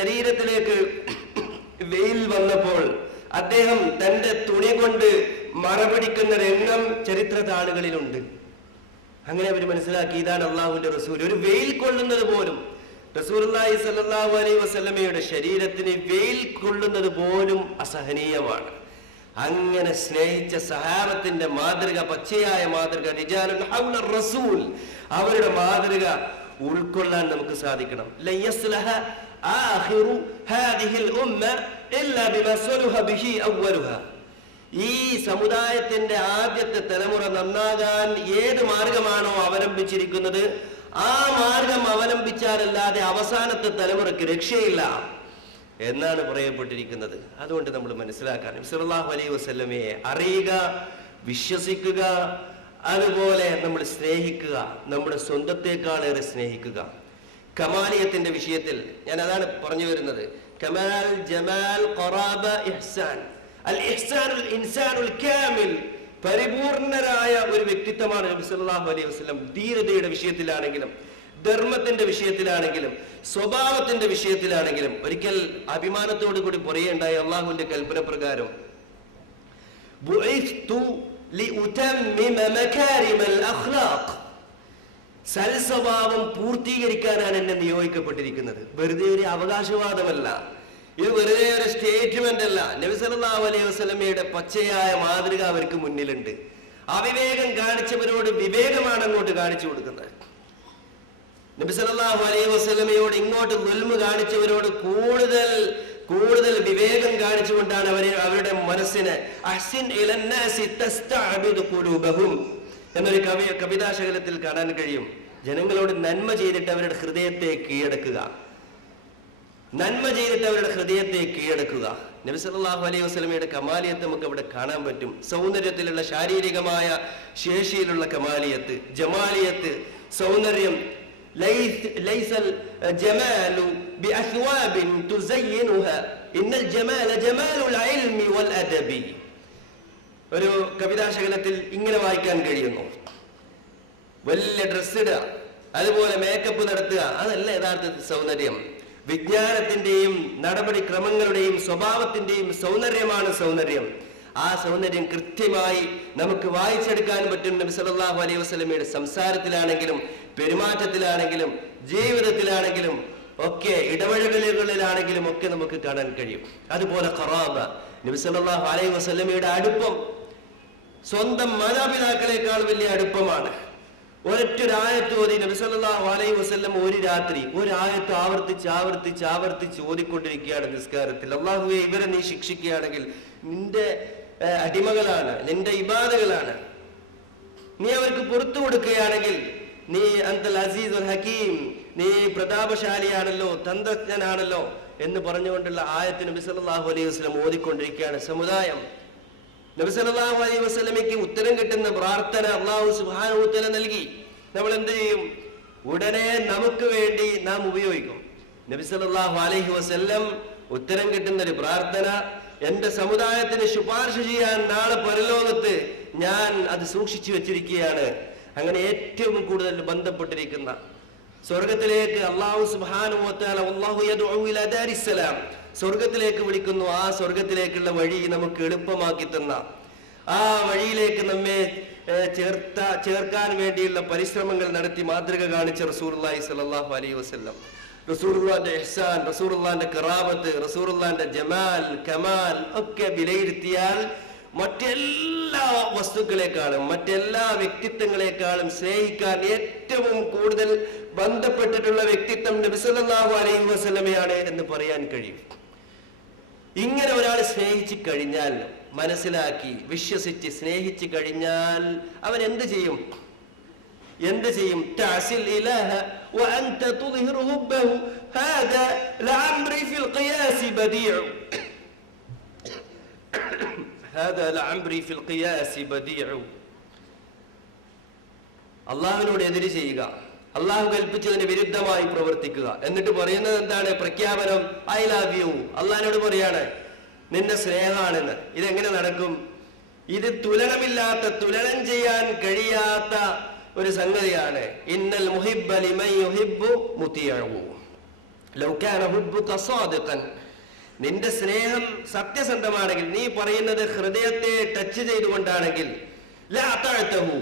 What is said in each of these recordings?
ശരീരത്തിലേക്ക് വെയിൽ വന്നപ്പോൾ അദ്ദേഹം തന്റെ തുണി കൊണ്ട് മറപിടിക്കുന്ന രംഗം ചരിത്ര താളുകളിലുണ്ട്. അങ്ങനെ അവർ മനസ്സിലാക്കി ഇതാണ് അള്ളാഹുവിന്റെ റസൂൽ. ഒരു വെയിൽ കൊള്ളുന്നത് പോലും റസൂലുള്ളാഹി സ്വല്ലല്ലാഹു അലൈഹി വസല്ലമയുടെ ശരീരത്തിന് വെയിൽ കൊള്ളുന്നത് പോലും അസഹനീയമാണ്. അങ്ങനെ സ്നേഹിച്ച സഹാബത്തിന്റെ മാതൃക, പച്ചയായ മാതൃക, റിജാലുൻ ഹൗല റസൂൽ, അവരുടെ മാതൃക ഉൾക്കൊള്ളാൻ നമുക്ക് സാധിക്കണം. ലയസ്ലഹ ആഖിറു ഹാദിഹിൽ ഉമ്മ ഇല്ലാ ബിമാ സലഹ ബിഹി അവ്വലുഹാ. ഈ സമുദായത്തിന്റെ ആദ്യത്തെ തലമുറ നന്നാകാൻ ഏത് മാർഗമാണോ അവലംബിച്ചിരിക്കുന്നത് ആ മാർഗം അവലംബിച്ചാലല്ലാതെ അവസാനത്തെ തലമുറയ്ക്ക് രക്ഷയില്ല എന്നാണ് പറയപ്പെട്ടിരിക്കുന്നത്. അതുകൊണ്ട് നമ്മൾ മനസ്സിലാക്കാൻ നബി സല്ലല്ലാഹു അലൈഹി വസല്ലമയെ അറിയുക, വിശ്വസിക്കുക, അതുപോലെ നമ്മൾ സ്നേഹിക്കുക, നമ്മുടെ സ്വന്തത്തെക്കാളേറെ സ്നേഹിക്കുക. കമാലിയത്തിന്റെ വിഷയത്തിൽ ഞാൻ അതാണ് പറഞ്ഞു വരുന്നത്. കമാൽ, ജമാൽ, ഖറാബ, ഇഹ്സാൻ. അൽ ഇഹ്സാനുൽ ഇൻസാനുൽ കാമിൽ, പരിപൂർണരായ ഒരു വ്യക്തിത്വമാണ് നബി സല്ലല്ലാഹു അലൈഹി വസല്ലം. ധീരതയുടെ വിഷയത്തിലാണെങ്കിലും, ധർമ്മത്തിന്റെ വിഷയത്തിലാണെങ്കിലും, സ്വഭാവത്തിന്റെ വിഷയത്തിലാണെങ്കിലും ഒരിക്കൽ അഭിമാനത്തോടു കൂടി പറയുകയുണ്ടായ അള്ളാഹുവിന്റെ കൽപ്പന പ്രകാരം, സൽസ്വഭാവം പൂർത്തീകരിക്കാനാണ് എന്നെ നിയോഗിക്കപ്പെട്ടിരിക്കുന്നത്. വെറുതെ ഒരു അവകാശവാദമല്ല, ഇത് വെറുതെ ഒരു സ്റ്റേറ്റ്മെന്റ് അല്ല. നബി സല്ലല്ലാഹു അലൈഹി വസല്ലമയുടെ പച്ചയായ മാതൃക അവർക്ക് മുന്നിലുണ്ട്. അവിവേകം കാണിച്ചവരോട് വിവേകമാണ് അങ്ങോട്ട് കാണിച്ചു കൊടുക്കുന്നത്. നബി സല്ലല്ലാഹു അലൈഹി വസല്ലമയോട് ഇങ്ങോട്ട് ദുൽമ് കാണിച്ചവരോട് കൂടുതൽ വിവേകം കാണിച്ചുകൊണ്ടാണ് അവരുടെ മനസ്സിന് അഹ്സിൻ ഇലന്നാസി തസ്തഅബിദു ഖുലൂബഹും എന്നൊരു കവിതാശകലത്തിൽ കാണാൻ കഴിയും. ജനങ്ങളോട് നന്മ ചെയ്തിട്ട് അവരുടെ ഹൃദയത്തെ കീഴടക്കുക, നന്മ ചെയ്തിട്ട് അവരുടെ ഹൃദയത്തെ കീഴടക്കുക. നബി സല്ലല്ലാഹു അലൈഹി വസല്ലമയുടെ കമാലിയത്ത് നമുക്ക് അവിടെ കാണാൻ പറ്റും. സൗന്ദര്യത്തിലുള്ള, ശാരീരികമായ ശേഷിയിലുള്ള കമാലിയത്ത്, ജമാലിയത്ത്, സൗന്ദര്യം. ലൈസൽ ജമാലു ബിഅസ്വാബിൻ തുസയ്യിനുഹാ ഇന്നൽ ജമാല ജമാലുൽ ഇൽമി വൽ അദബി. ഒരു കവിതാശകലത്തിൽ ഇങ്ങനെ വായിക്കാൻ കഴിയുന്നു. വലിയ ഡ്രസ് ഇടുക, അതുപോലെ മേക്കപ്പ് നടത്തുക, അതല്ല യഥാർത്ഥത്തിൽ സൗന്ദര്യം. വിജ്ഞാനത്തിന്റെയും നടപടിക്രമങ്ങളുടെയും സ്വഭാവത്തിന്റെയും സൗന്ദര്യമാണ് സൗന്ദര്യം. ആ സൗന്ദര്യം കൃത്യമായി നമുക്ക് വായിച്ചെടുക്കാൻ പറ്റും. നബി സല്ലല്ലാഹു അലൈഹി വസല്ലമയുടെ സംസാരത്തിലാണെങ്കിലും, പെരുമാറ്റത്തിലാണെങ്കിലും, ജീവിതത്തിലാണെങ്കിലും ഒക്കെ, ഇടപഴകലുകളിലാണെങ്കിലും ഒക്കെ നമുക്ക് കാണാൻ കഴിയും. അതുപോലെ ഖറാബ, നബി സല്ലല്ലാഹു അലൈഹി വസല്ലമയുടെ അടുപ്പം സ്വന്തം മാതാപിതാക്കളെക്കാൾ വലിയ അടുപ്പമാണ്. ഒരൊറ്റൊരായത്ത് ഓതി നബി സല്ലല്ലാഹു അലൈഹി വസല്ലം ഒരു രാത്രി ഒരായത്ത് ആവർത്തിച്ച് ഓതിക്കൊണ്ടിരിക്കുകയാണ് നിസ്കാരത്തിൽ. അല്ലാഹുവേ, ഇവരെ നീ ശിക്ഷിക്കുകയാണെങ്കിൽ നിന്റെ അടിമകളാണ്, നിന്റെ ഇബാദകളാണ്. നീ അവർക്ക് പുറത്തു കൊടുക്കുകയാണെങ്കിൽ നീ അന്തൽ അസീസുൽ ഹക്കീം, നീ പ്രതാപശാലിയാണല്ലോ, തന്ത്രജ്ഞനാണല്ലോ എന്ന് പറഞ്ഞുകൊണ്ടുള്ള ആയത്ത് നബി സല്ലല്ലാഹു അലൈഹി വസല്ലം ഓതിക്കൊണ്ടിരിക്കുകയാണ്. സമുദായം നബി സല്ലല്ലാഹു അലൈഹി വസല്ലമയ്ക്ക് ഉത്തരം കിട്ടുന്ന പ്രാർത്ഥന അല്ലാഹു സുബ്ഹാനഹു വ തആല നൽകി. നമ്മൾ എന്ത് ചെയ്യും? ഉടനെ നമുക്ക് വേണ്ടി നാം ഉപയോഗിക്കും. നബി സല്ലല്ലാഹു അലൈഹി വസല്ലം ഉത്തരം കിട്ടുന്ന ഒരു പ്രാർത്ഥന, എന്റെ സമുദായത്തിന് ശുപാർശ ചെയ്യാൻ നാളെ പരലോകത്ത് ഞാൻ അത് സൂക്ഷിച്ചു വെച്ചിരിക്കുകയാണ്. അങ്ങനെ ഏറ്റവും കൂടുതൽ ബന്ധപ്പെട്ടിരിക്കുന്ന സ്വർഗത്തിലേക്ക് അല്ലാഹു സുബ്ഹാനഹു വ തആല വല്ലാഹു യദ്ഉ ഇലാ ദാരിസ്സലാം, സ്വർഗത്തിലേക്ക് വിളിക്കുന്നു. ആ സ്വർഗത്തിലേക്കുള്ള വഴി നമുക്ക് എളുപ്പമാക്കി തന്ന, ആ വഴിയിലേക്ക് നമ്മെ ചേർക്കാൻ വേണ്ടിയുള്ള പരിശ്രമങ്ങൾ നടത്തി മാതൃക കാണിച്ച റസൂലുള്ളാഹി സ്വല്ലല്ലാഹു അലൈഹി വസല്ലം, റസൂലുള്ളാഹിന്റെ ഇഹ്സാൻ, റസൂലുള്ളാഹിന്റെ ഖറാബത്ത്, റസൂലുള്ളാഹിന്റെ ജമാൽ, കമാൽ ഒക്കെ വിലയിരുത്തിയാൽ മറ്റെല്ലാ വസ്തുക്കളെക്കാളും, മറ്റെല്ലാ വ്യക്തിത്വങ്ങളെക്കാളും സ്നേഹിക്കാൻ ഏറ്റവും കൂടുതൽ ബന്ധപ്പെട്ടിട്ടുള്ള വ്യക്തിത്വം നബി സല്ലല്ലാഹു അലൈഹി വസല്ലമയാണ് എന്ന് പറയാൻ കഴിയും. ഇങ്ങനെ ഒരാൾ സ്നേഹിച്ചു കഴിഞ്ഞാൽ, മനസ്സിലാക്കി വിശ്വസിച്ച് സ്നേഹിച്ചു കഴിഞ്ഞാൽ അവൻ എന്ത് ചെയ്യും? തഅസിൽ ഇലാഹ വഅൻത തുദ്ഹിറു ഹുബ്ബഹു ഹാദാ ലഅംരി ഫിൽ ഖിയാസ് ബദീഉ ഹാദാ ലഅംരി ഫിൽ ഖിയാസ് ബദീഉ. അല്ലാഹുവിനോട് എതിര് ചെയ്യുക, അള്ളാഹു കൽപ്പിച്ചതിന് വിരുദ്ധമായി പ്രവർത്തിക്കുക, എന്നിട്ട് പറയുന്നത് എന്താണ്? പ്രഖ്യാപനം, ഐ ലവ് യു. അള്ളാഹിനോട് പറയാണ് നിന്നെ സ്നേഹമാണെന്ന്. ഇതെങ്ങനെ നടക്കും? ഇത് തുലനമില്ലാത്ത, തുലനം ചെയ്യാൻ കഴിയാത്ത ഒരു സംഗതിയാണ്. ഇന്നൽ മുഹിബ്ബ ലിമൻ യുഹിബ്ബു മുതിഉ. ലൗ കാന ഹുബ്ബുക സാദിഖൻ, നിന്റെ സ്നേഹം സത്യസന്ധമാണെങ്കിൽ, നീ പറയുന്നത് ഹൃദയത്തെ ടച്ച് ചെയ്തുകൊണ്ടാണെങ്കിൽ, ലഅതഅതഹു,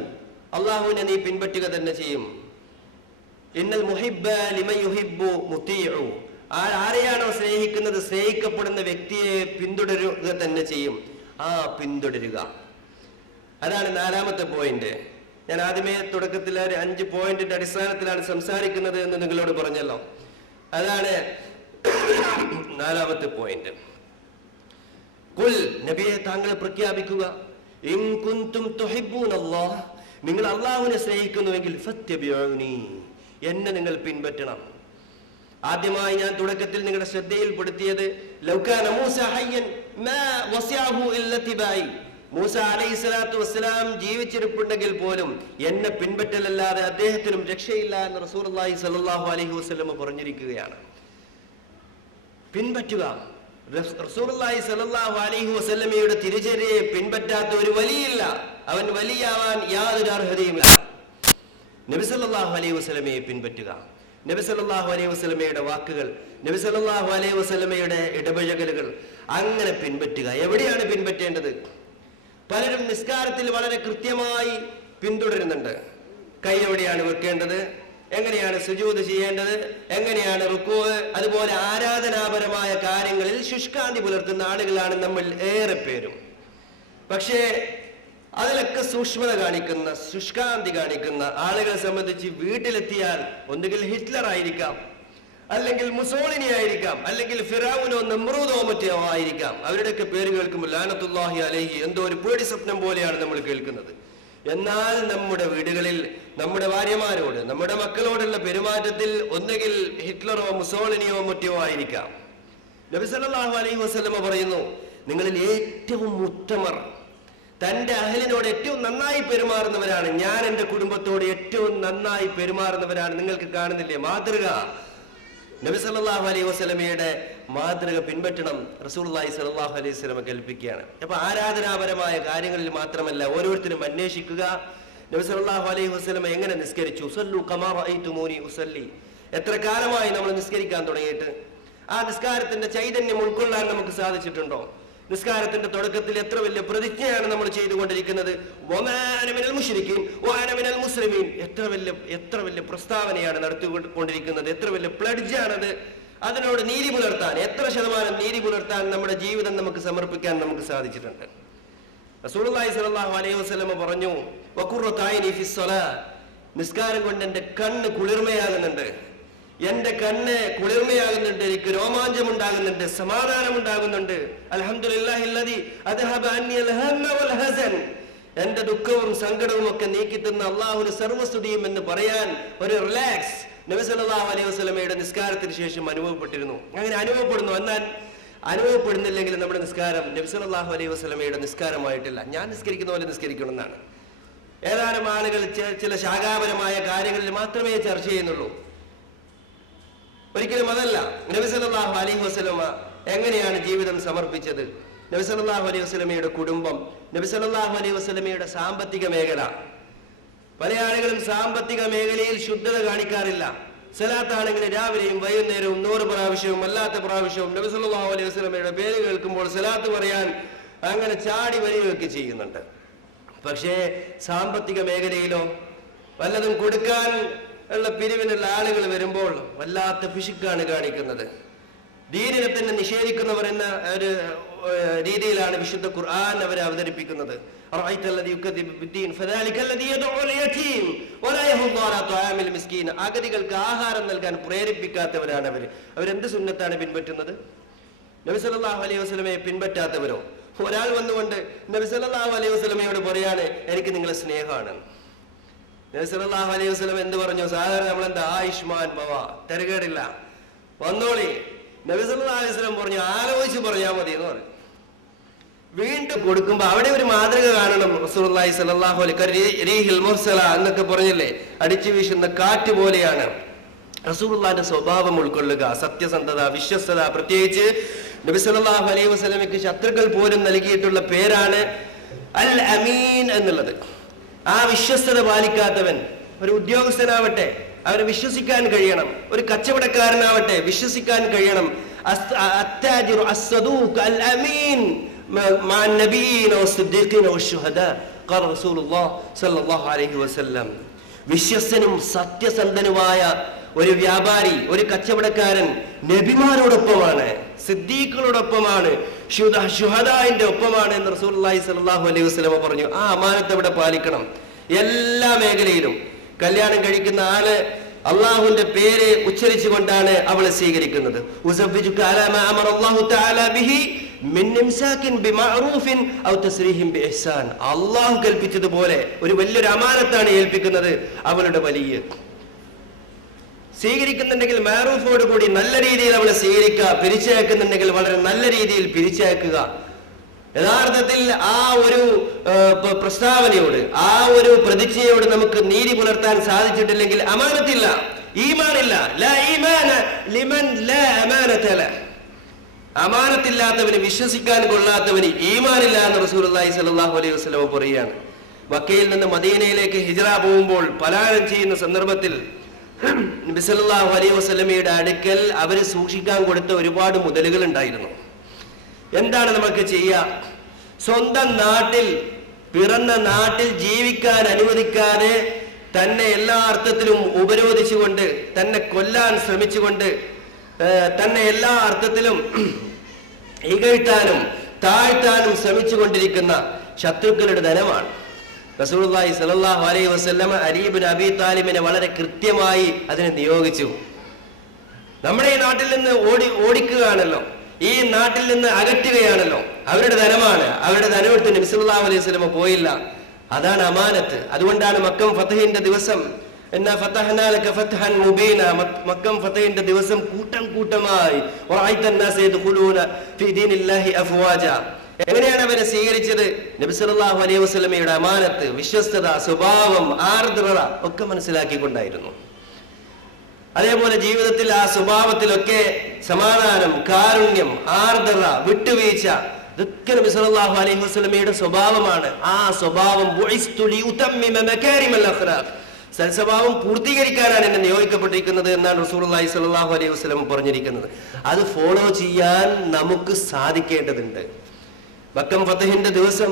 അല്ലാഹുവിനെ നീ പിൻപറ്റുക തന്നെ ചെയ്യും. ഇന്നൽ മുഹിബ്ബ ലിമൻ യുഹിബ്ബു മുതീഉ, ആരെയാണോ സ്നേഹിക്കുന്നത് സ്നേഹിക്കപ്പെടുന്ന വ്യക്തിയെ പിന്തുടരുക തന്നെ ചെയ്യും. പിന്തുടരുക, അതാണ് 4ാമത്തെ പോയിന്റ്. ഞാൻ ആദ്യമേ തുടക്കത്തിൽ ഒരു 5 പോയിന്റിന്റെ അടിസ്ഥാനത്തിലാണ് സംസാരിക്കുന്നത് എന്ന് നിങ്ങളോട് പറഞ്ഞല്ലോ. അതാണ് 4ാമത്തെ പോയിന്റ്. ഖുൽ, നബിയെ താങ്കൾ പ്രഖ്യാപിക്കുക, ഇൻ കുൻതും തുഹിബ്ബൂനല്ലാഹ്, നിങ്ങൾ അല്ലാഹുവിനെ സ്നേഹിക്കുന്നുവെങ്കിൽ ഫത്തബിഊനി, എന്നെ നിങ്ങൾ പിൻപറ്റണം. ആദ്യമായി ഞാൻ തുടക്കത്തിൽ നിങ്ങളുടെ ശ്രദ്ധയിൽപ്പെടുത്തിയത് ലൗ കാന മൂസ ഹയ്യൻ മാ വസിഅഹു ഇല്ലാ തിബായി, മൂസ അലൈഹിസ്സലാത്തു വസ്സലാം ജീവിച്ചിരിപ്പുണ്ടെങ്കിൽ പോലും എന്നെ പിൻപറ്റലല്ലാതെ അദ്ദേഹത്തിനും രക്ഷയില്ല എന്ന് റസൂലുള്ളാഹി സ്വല്ലല്ലാഹു അലൈഹി വസല്ലം പറഞ്ഞിരിക്കുകയാണ്. പിൻപറ്റുക. റസൂലുള്ളാഹി സ്വല്ലല്ലാഹു അലൈഹി വസല്ലമയുടെ തിരുചര്യയെ പിൻപറ്റാത്ത ഒരു വലിയില്ല, അവൻ വലിയാവാൻ യാതൊരു അർഹതയുമില്ല. നബി സല്ലല്ലാഹു അലൈഹി വസല്ലമയെ പിൻപറ്റുക, നബി സല്ലല്ലാഹു അലൈഹി വസല്ലമയുടെ വാക്കുകൾ, നബി സല്ലല്ലാഹു അലൈഹി വസല്ലമയുടെ ഇടപഴകലുകൾ അങ്ങനെ പിൻപറ്റുക. എവിടെയാണ് പിൻപറ്റേണ്ടത്? പലരും നിസ്കാരത്തിൽ വളരെ കൃത്യമായി പിന്തുടരുന്നുണ്ട്. കൈ എവിടെയാണ് വെക്കേണ്ടത്, എങ്ങനെയാണ് സുജൂദ് ചെയ്യേണ്ടത്, എങ്ങനെയാണ് റുക്കൂ, അതുപോലെ ആരാധനാപരമായ കാര്യങ്ങളിൽ ശുഷ്കാന്തി പുലർത്തുന്ന ആളുകളാണ് നമ്മൾ ഏറെ പേരും. പക്ഷേ അതിലൊക്കെ സൂക്ഷ്മത കാണിക്കുന്ന, ശുഷ്കാന്തി കാണിക്കുന്ന ആളുകളെ സംബന്ധിച്ച് വീട്ടിലെത്തിയാൽ ഒന്നുകിൽ ഹിറ്റ്ലർ ആയിരിക്കാം, അല്ലെങ്കിൽ മുസോളിനി ആയിരിക്കാം, അല്ലെങ്കിൽ ഫിറഔനോ നമ്രൂദോ മറ്റോ ആയിരിക്കാം. അവരുടെയൊക്കെ പേര് കേൾക്കുമ്പോൾ ലാനത്തുല്ലാഹി അലൈഹി എന്തോ ഒരു പേടി സ്വപ്നം പോലെയാണ് നമ്മൾ കേൾക്കുന്നത്. എന്നാൽ നമ്മുടെ വീടുകളിൽ നമ്മുടെ ഭാര്യമാരോട്, നമ്മുടെ മക്കളോടുള്ള പെരുമാറ്റത്തിൽ ഒന്നുകിൽ ഹിറ്റ്ലറോ മുസോളിനിയോ മറ്റോ ആയിരിക്കാം. നബി സല്ലല്ലാഹു അലൈഹി വസല്ലമ പറയുന്നു, നിങ്ങളിൽ ഏറ്റവും ഉത്തമർ തന്റെ അഹലിനോട് ഏറ്റവും നന്നായി പെരുമാറുന്നവരാണ്. ഞാൻ എൻ്റെ കുടുംബത്തോട് ഏറ്റവും നന്നായി പെരുമാറുന്നവരാണ്. നിങ്ങൾക്ക് കാണുന്നില്ലേ മാതൃക? നബി സല്ലല്ലാഹു അലൈഹി വസല്ലമയുടെ മാതൃക പിൻപറ്റണം റസൂലുള്ളാഹി സ്വല്ലല്ലാഹു അലൈഹി വസല്ലമ കൽപ്പിക്കുകയാണ്. അപ്പൊ ആരാധനാപരമായ കാര്യങ്ങളിൽ മാത്രമല്ല, ഓരോരുത്തരും അന്വേഷിക്കുക നബി സല്ലല്ലാഹു അലൈഹി വസല്ലമ എങ്ങനെ നിസ്കരിച്ചു. സല്ലു കമാ റഅയ്തുമൂനി ഉസല്ലി. എത്ര കാലമായി നമ്മൾ നിസ്കരിക്കാൻ തുടങ്ങിയിട്ട്? ആ നിസ്കാരത്തിന്റെ ചൈതന്യം ഉൾക്കൊള്ളാൻ നമുക്ക് സാധിച്ചിട്ടുണ്ടോ? നിസ്കാരത്തിന്റെ തുടക്കത്തിൽ എത്ര വലിയ പ്രതിജ്ഞയാണ് നമ്മൾ ചെയ്തുകൊണ്ടിരിക്കുന്നത്. എത്ര വലിയ പ്രസ്താവനയാണ് നടത്തിക്കൊണ്ടിരിക്കുന്നത്, എത്ര വലിയ പ്ലഡ്ജാണത്. അതിനോട് നീതി പുലർത്താൻ, എത്ര ശതമാനം നീതി പുലർത്താൻ നമ്മുടെ ജീവിതം നമുക്ക് സമർപ്പിക്കാൻ നമുക്ക് സാധിച്ചിട്ടുണ്ട്. റസൂലുള്ളാഹി സ്വല്ലല്ലാഹു അലൈഹി വസല്ലം പറഞ്ഞു, വഖുറത്തു ഐനി ഫിസ്സലാ, നിസ്കാരം കൊണ്ട് എൻ്റെ കണ്ണ് കുളിർമയാകുന്നുണ്ട്, എന്റെ കണ്ണ് കുളിർമയാകുന്നുണ്ട്, എനിക്ക് രോമാഞ്ചം ഉണ്ടാകുന്നുണ്ട്, സമാധാനം ഉണ്ടാകുന്നുണ്ട്. അൽഹംദുലില്ലാഹില്ലദി അദ്ഹബ അന്നി അൽഹമ്മ വൽ ഹസൻ, എന്റെ ദുഃഖവും സങ്കടവും ഒക്കെ നീക്കി തന്ന അല്ലാഹുവിന് സർവ്വസ്തുതിയും എന്ന് പറയാൻ ഒരു റിലാക്സ് നബി സല്ലല്ലാഹു അലൈഹി വസല്ലമയുടെ നിസ്കാരത്തിന് ശേഷം അനുഭവപ്പെട്ടിരുന്നു. അങ്ങനെ അനുഭവപ്പെടുന്നു. എന്നാൽ അനുഭവപ്പെടുന്നില്ലെങ്കിൽ നമ്മുടെ നിസ്കാരം നബി സല്ലല്ലാഹു അലൈഹി വസല്ലമയുടെ നിസ്കാരമായിട്ടില്ല. ഞാൻ നിസ്കരിക്കുന്ന പോലെ നിസ്കരിക്കണമെന്നാണ്. ഏതാനും ആളുകൾ ചില ശാഖാപരമായ കാര്യങ്ങളിൽ മാത്രമേ ചർച്ച ചെയ്യുന്നുള്ളൂ. ഒരിക്കലും അതല്ല. നബി സല്ലല്ലാഹു അലൈഹി വസല്ലമ എങ്ങനെയാണ് ജീവിതം സമർപ്പിച്ചത്? നബി സല്ലല്ലാഹു അലൈഹി വസല്ലമയുടെ കുടുംബം, നബി സല്ലല്ലാഹു അലൈഹി വസല്ലമയുടെ സാമ്പത്തിക മേഖല. പല ആളുകളും സാമ്പത്തിക മേഖലയിൽ ശുദ്ധത കാണിക്കാറില്ല. സലാത്താണെങ്കിൽ രാവിലെയും വൈകുന്നേരവും 100 പ്രാവശ്യവും അല്ലാത്ത പ്രാവശ്യവും നബി സല്ലല്ലാഹു അലൈഹി വസല്ലമയുടെ പേര് കേൾക്കുമ്പോൾ സലാത്ത് പറയാൻ അങ്ങനെ ചാടി വരികയൊക്കെ ചെയ്യുന്നുണ്ട്. പക്ഷേ സാമ്പത്തിക മേഖലയിലോ വല്ലതും കൊടുക്കാൻ ഉള്ള പിരിവിനുള്ള ആളുകൾ വരുമ്പോൾ വല്ലാത്ത പിശുക്കാണ് കാണിക്കുന്നത്. ദീനിനെ തന്നെ നിഷേധിക്കുന്നവർ എന്ന ഒരു രീതിയിലാണ് വിശുദ്ധ ഖുർആൻ അവരെ അവതരിപ്പിക്കുന്നത്. അഗതികൾക്ക് ആഹാരം നൽകാൻ പ്രേരിപ്പിക്കാത്തവരാണ് അവർ. അവരെന്ത് സുന്നത്താണ് പിൻപറ്റുന്നത്? നബി സല്ലല്ലാഹു അലൈഹി വസല്ലമയെ പിൻപറ്റാത്തവരോ? ഒരാൾ വന്നുകൊണ്ട് നബി സല്ലല്ലാഹു അലൈഹി വസല്ലമയോട് പറയാണ്, എനിക്ക് നിങ്ങളെ സ്നേഹമാണ്. നബി സല്ലല്ലാഹു അലൈഹി വസല്ലം എന്ത് പറഞ്ഞു? സാധാരണ നമ്മളെന്താ, ആയുഷ്മാൻ ഭവ, തിരക്കേടില്ല, വന്നോളി. നബി സല്ലല്ലാഹു അലൈഹി വസല്ലം പറഞ്ഞു, ആലോചിച്ച് പറഞ്ഞാൽ മതി എന്ന് പറഞ്ഞു. വീണ്ടും കൊടുക്കുമ്പോ അവിടെ ഒരു മാതൃക കാണണം. റസൂലുള്ളാഹി സ്വല്ലല്ലാഹു അലൈഹി റീഹിൽ മുർസല എന്നൊക്കെ പറഞ്ഞില്ലേ, അടിച്ചു വീശുന്ന കാറ്റ് പോലെയാണ്. റസൂലുള്ളാഹിന്റെ സ്വഭാവം ഉൾക്കൊള്ളുക, സത്യസന്ധത, വിശ്വസ്തത. പ്രത്യേകിച്ച് നബി സല്ലല്ലാഹു അലൈഹി വസല്ലമയ്ക്ക് ശത്രുക്കൾ പോലും നൽകിയിട്ടുള്ള പേരാണ് അൽ അമീൻ എന്നുള്ളത്. ആ വിശ്വസ്തത പാലിക്കാത്തവൻ, ഒരു ഉദ്യോഗസ്ഥനാവട്ടെ, അവരെ വിശ്വസിക്കാൻ കഴിയണം. ഒരു കച്ചവടക്കാരനാവട്ടെ വിശ്വസിക്കാൻ കഴിയണം. അത്താജിറു അസ്സദൂഖ് അൽ അമീൻ മഅ നബിയ്യിന വസ്സിദ്ദീഖീന വശുഹദാ ഖാല റസൂലുള്ളാഹി സ്വല്ലല്ലാഹു അലൈഹി വസല്ലം. വിശ്വസ്തനും സത്യസന്ധനുമായ ഒരു വ്യാപാരി, ഒരു കച്ചവടക്കാരൻ നബിമാരോടൊപ്പമാണ്, സിദ്ദീഖുകളോടൊപ്പമാണ്, ശുഹദാഇന്റെ ഒപ്പമാണ് എന്ന് റസൂലുള്ളാഹി സ്വല്ലല്ലാഹു അലൈഹി വസല്ലം പറഞ്ഞു. ആ അമാനത്ത് അവിടെ പാലിക്കണം. എല്ലാ മേഖലയിലും കല്യാണം കഴിക്കുന്ന ആള് അള്ളാഹുവിന്റെ പേര് ഉച്ചരിച്ചുകൊണ്ടാണ് അവളെ സ്വീകരിക്കുന്നത്. അള്ളാഹു കൽപ്പിച്ചതുപോലെ ഒരു വലിയൊരു അമാനത്താണ് ഏൽപ്പിക്കുന്നത്. അവളുടെ വലിയ സ്വീകരിക്കുന്നുണ്ടെങ്കിൽ മാറൂഫോട് കൂടി നല്ല രീതിയിൽ അവളെ സ്വീകരിക്കുക, പിരിച്ചയക്കുന്നുണ്ടെങ്കിൽ വളരെ നല്ല രീതിയിൽ പിരിച്ചയക്കുക. യഥാർത്ഥത്തിൽ ആ ഒരു പ്രസ്താവനയോട്, ആ ഒരു പ്രതിജ്ഞയോട് നമുക്ക് നീതി പുലർത്താൻ സാധിച്ചിട്ടില്ലെങ്കിൽ അമാനത്തില്ല, ഈമാനില്ല. ലാ ഈമാന ലിമൻ ലാ അമാനത ലഹ്. അമാനത്തില്ലാത്തവന്, വിശ്വസിക്കാൻ കൊള്ളാത്തവന് ഈമാനില്ല എന്ന് റസൂലുള്ളാഹി സ്വല്ലല്ലാഹു അലൈഹി വസല്ലം പറയുകയാണ്. മക്കയിൽ നിന്ന് മദീനയിലേക്ക് ഹിജ്റ പോകുമ്പോൾ പലായനം ചെയ്യുന്ന സന്ദർഭത്തിൽ നബി സല്ലല്ലാഹു അലൈഹി വസല്ലമയുടെ അടുക്കൽ അവര് സൂക്ഷിക്കാൻ കൊടുത്ത ഒരുപാട് മുതലുകൾ ഉണ്ടായിരുന്നു. എന്താണ് നമുക്ക് ചെയ്യുക? സ്വന്തം നാട്ടിൽ, പിറന്ന നാട്ടിൽ ജീവിക്കാൻ അനുവദിക്കാതെ തന്നെ എല്ലാ അർത്ഥത്തിലും ഉപരോധിച്ചുകൊണ്ട്, തന്നെ കൊല്ലാൻ ശ്രമിച്ചുകൊണ്ട്, തന്നെ എല്ലാ അർത്ഥത്തിലും ഇകഴ്ത്താനും താഴ്ത്താനും ശ്രമിച്ചുകൊണ്ടിരിക്കുന്ന ശത്രുക്കളുടെ ധനമാണ്. റസൂലുള്ളാഹി സ്വല്ലല്ലാഹു അലൈഹി വസല്ലം അലി ഇബ്നു അബീ താലിബിനെ വളരെ കൃത്യമായി അതിനെ നിയോഗിച്ചു. നമ്മുടെ ഈ നാട്ടിൽ നിന്ന് ഓടിക്കുകയാണല്ലോ, ഈ നാട്ടിൽ നിന്ന് അകറ്റുകയാണല്ലോ. അവരുടെ ധനമാണ്, അവരുടെ ധനമെടുത്ത് നബി സല്ലല്ലാഹു അലൈഹി വസല്ലം പോയില്ല. അതാണ് അമാനത്ത്. അതുകൊണ്ടാണ് മക്കം ഫതഹിന്റെ ദിവസം ഇന്നാ ഫതഹ്നാ ലക ഫത്ഹൻ മുബീന, മക്കം ഫതഹിന്റെ ദിവസം കൂട്ടം കൂട്ടമായി വറഅയ്തന്നാസ യദ്ഖുലൂന ഫീ ദീനില്ലാഹി അഫ്വാജ. എങ്ങനെയാണ് അവരെ സ്വീകരിച്ചത്? നബി സല്ലല്ലാഹു അലൈഹി വസല്ലമയുടെ അമാനത്ത്, വിശ്വസ്തത, സ്വഭാവം, ആർദ്രത ഒക്കെ മനസ്സിലാക്കിക്കൊണ്ടായിരുന്നു. അതേപോലെ ജീവിതത്തിൽ ആ സ്വഭാവത്തിലൊക്കെ സമാധാനം, കാരുണ്യം, ആർദ്രത, വിട്ടുവീഴ്ച, ഇതൊക്കെ നബി സല്ലല്ലാഹു അലൈഹി വസല്ലമയുടെ സ്വഭാവമാണ്. ആ സ്വഭാവം സൽസ്വഭാവം പൂർത്തീകരിക്കാനാണ് എന്നെ നിയോഗിക്കപ്പെട്ടിരിക്കുന്നത് എന്നാണ് റസൂലുള്ളാഹി സ്വല്ലല്ലാഹു അലൈഹി വസല്ലം പറഞ്ഞിരിക്കുന്നത്. അത് ഫോളോ ചെയ്യാൻ നമുക്ക് സാധിക്കേണ്ടതുണ്ട്. മക്കം ഫതഹിന്റെ ദിവസം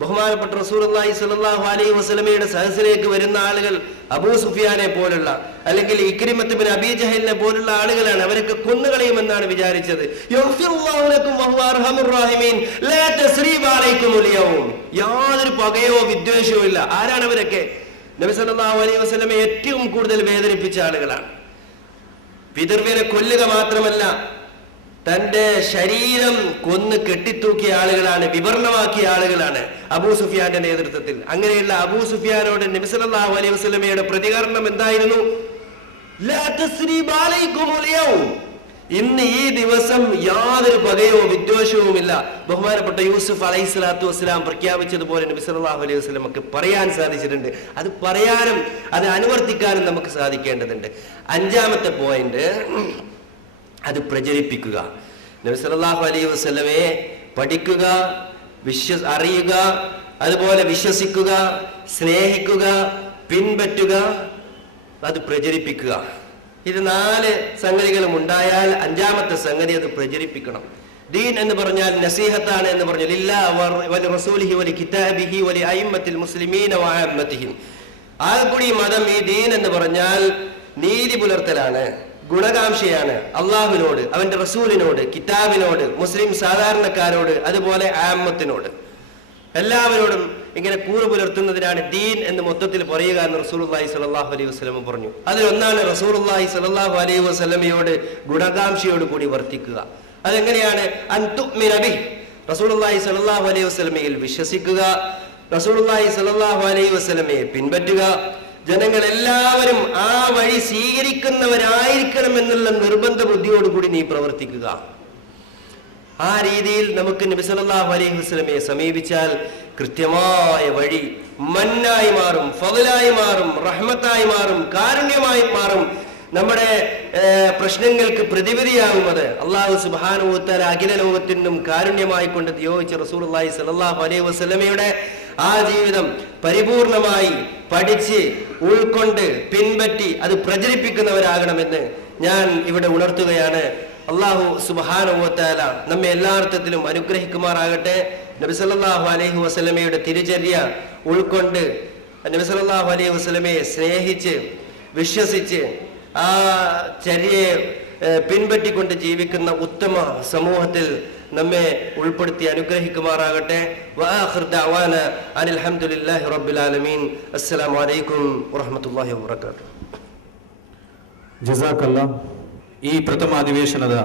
ബഹുമാനപ്പെട്ട റസൂലുള്ളാഹി സ്വല്ലല്ലാഹു അലൈഹി വസല്ലമയുടെ സദസ്സിലേക്ക് വരുന്ന ആളുകൾ അബൂ സുഫിയാനെ പോലുള്ള, അല്ലെങ്കിൽ ഇക്രിമത്ത് ബിൻ അബീ ജഹലിനെ പോലുള്ള ആളുകളാണ്. അവരൊക്കെ കൊന്നുകളയുമെന്നാണ് വിചാരിച്ചത്. യാതൊരു പകയോ വിദ്വേഷവും ഇല്ല. ആരാണ് അവരൊക്കെ? നബി സല്ലല്ലാഹു അലൈഹി വസല്ലമയെ ഏറ്റവും കൂടുതൽ വേദനിപ്പിച്ച ആളുകളാണ്. പിതൃവിനെ കൊല്ലുക മാത്രമല്ല, തന്റെ ശരീരം കൊന്ന് കെട്ടിത്തൂക്കിയ ആളുകളാണ്, വിവരണമാക്കിയ ആളുകളാണ് അബൂ സുഫിയാന്റെ നേതൃത്വത്തിൽ. അങ്ങനെയുള്ള അബൂ സുഫിയാനോട് നബി സല്ലല്ലാഹു അലൈഹി വസല്ലമയുടെ പ്രതികരണം എന്തായിരുന്നു? ലാ തസ്രീബ അലൈക്കുമുൽ യൗം. ഇന്ന് ഈ ദിവസം യാതൊരു പകയോ വിദ്വേഷവുമില്ല. ബഹുമാനപ്പെട്ട യൂസുഫ് അലൈഹിസ്സലാത്തു വസ്സലാം പ്രഖ്യാപിച്ചതുപോലെ നബി സല്ലല്ലാഹു അലൈഹി വസല്ലം നമുക്ക് പറയാൻ സാധിച്ചിട്ടുണ്ട്. അത് പറയാനും അത് അനുവർത്തിക്കാനും നമുക്ക് സാധിക്കേണ്ടതുണ്ട്. അഞ്ചാമത്തെ പോയിന്റ്, അത് പ്രചരിപ്പിക്കുക. നബി സല്ലല്ലാഹു അലൈഹി വസല്ലമയെ പഠിക്കുക, അറിയുക, അതുപോലെ വിശ്വസിക്കുക, സ്നേഹിക്കുക, പിൻപറ്റുക, അത് പ്രചരിപ്പിക്കുക. ഇത് 4 സംഗതികളും ഉണ്ടായാൽ അഞ്ചാമത്തെ സംഗതി അത് പ്രചരിപ്പിക്കണം. ദീൻ എന്ന് പറഞ്ഞാൽ നസീഹത്താണ് എന്ന് പറഞ്ഞു. ലില്ലാഹി വലി റസൂലിഹി വലി കിതാബിഹി വലി അയിമ്മത്തിൽ മുസ്ലിമീന വഅമ്മത്തിഹിം. ആകെക്കൂടി മതം, ഈ ദീൻ എന്ന് പറഞ്ഞാൽ നീതി പുലർത്തലാണ്, ഗുണകാംക്ഷയാണ്. അള്ളാഹുവിനോട്, അവന്റെ റസൂലിനോട്, കിതാബിനോട്, മുസ്ലിം സാധാരണക്കാരോട്, അതുപോലെ ആമ്മത്തിനോട്, എല്ലാവരോടും ഇങ്ങനെ കൂറ് പുലർത്തുന്നതിനാണ് ദീൻ എന്ന് മൊത്തത്തിൽ പറയുക എന്ന് റസൂലുള്ളാഹി സ്വല്ലല്ലാഹു അലൈഹി വസല്ലം പറഞ്ഞു. അതിലൊന്നാണ് റസൂലുള്ളാഹി സ്വല്ലല്ലാഹു അലൈഹി വസല്ലമയോട് ഗുണകാംക്ഷയോട് കൂടി വർത്തിക്കുക. അതെങ്ങനെയാണ്? അൻ തുഅ്മിന ബിഹി, റസൂലുള്ളാഹി സ്വല്ലല്ലാഹു അലൈഹി വസല്ലമയിൽ വിശ്വസിക്കുക, റസൂലുള്ളാഹി സ്വല്ലല്ലാഹു അലൈഹി വസല്ലമയെ പിൻപറ്റുക, ജനങ്ങൾ എല്ലാവരും ആ വഴി സ്വീകരിക്കുന്നവരായിരിക്കണം എന്നുള്ള നിർബന്ധ ബുദ്ധിയോടുകൂടി നീ പ്രവർത്തിക്കുക. ആ രീതിയിൽ നമുക്ക് നബി സല്ലല്ലാഹു അലൈഹി വസല്ലമയെ സമീപിച്ചാൽ കൃത്യമായ വഴി മന്നായി മാറും, ഫളലായി മാറും, റഹ്മത്തായി മാറും, കാരുണ്യമായി മാറും. നമ്മുടെ പ്രശ്നങ്ങൾക്ക് പ്രതിവിധിയാകും. അത് അല്ലാഹു സുബ്ഹാനഹു വ തആല അഖില ലോകത്തിനും കാരുണ്യമായി കൊണ്ട് നിയോഗിച്ച റസൂലുള്ളാഹി സ്വല്ലല്ലാഹു അലൈഹി വസല്ലമയുടെ ആ ജീവിതം പരിപൂർണമായി പഠിച്ച് ഉൾക്കൊണ്ട് പിൻപറ്റി അത് പ്രചരിപ്പിക്കുന്നവരാകണമെന്ന് ഞാൻ ഇവിടെ ഉണർത്തുകയാണ്. അല്ലാഹു സുബ്ഹാനഹു വ തആല നമ്മെ എല്ലാ അർത്ഥത്തിലും അനുഗ്രഹിക്കുമാറാകട്ടെ. നബി സല്ലല്ലാഹു അലൈഹി വസല്ലമയുടെ തിരുചര്യ ഉൾക്കൊണ്ട് നബി സല്ലല്ലാഹു അലൈഹി വസല്ലമയെ സ്നേഹിച്ച് വിശ്വസിച്ച് ആ ചര്യയെ പിൻപറ്റിക്കൊണ്ട് ജീവിക്കുന്ന ഉത്തമ സമൂഹത്തിൽ നമ്മെ ഉൾപ്പെടുത്തി അനുഗ്രഹിക്കുമാറാകട്ടെ. വആഖിർ ദഅവാന അനിൽ ഹംദുലില്ലാഹി റബ്ബിൽ ആലമീൻ. അസ്സലാമു അലൈക്കും വറഹ്മത്തുള്ളാഹി വബറകാതുഹു. ಜಜಾಕಲ್ಲಾ. ಈ ಪ್ರಥಮ ಅಧಿವೇಶನದ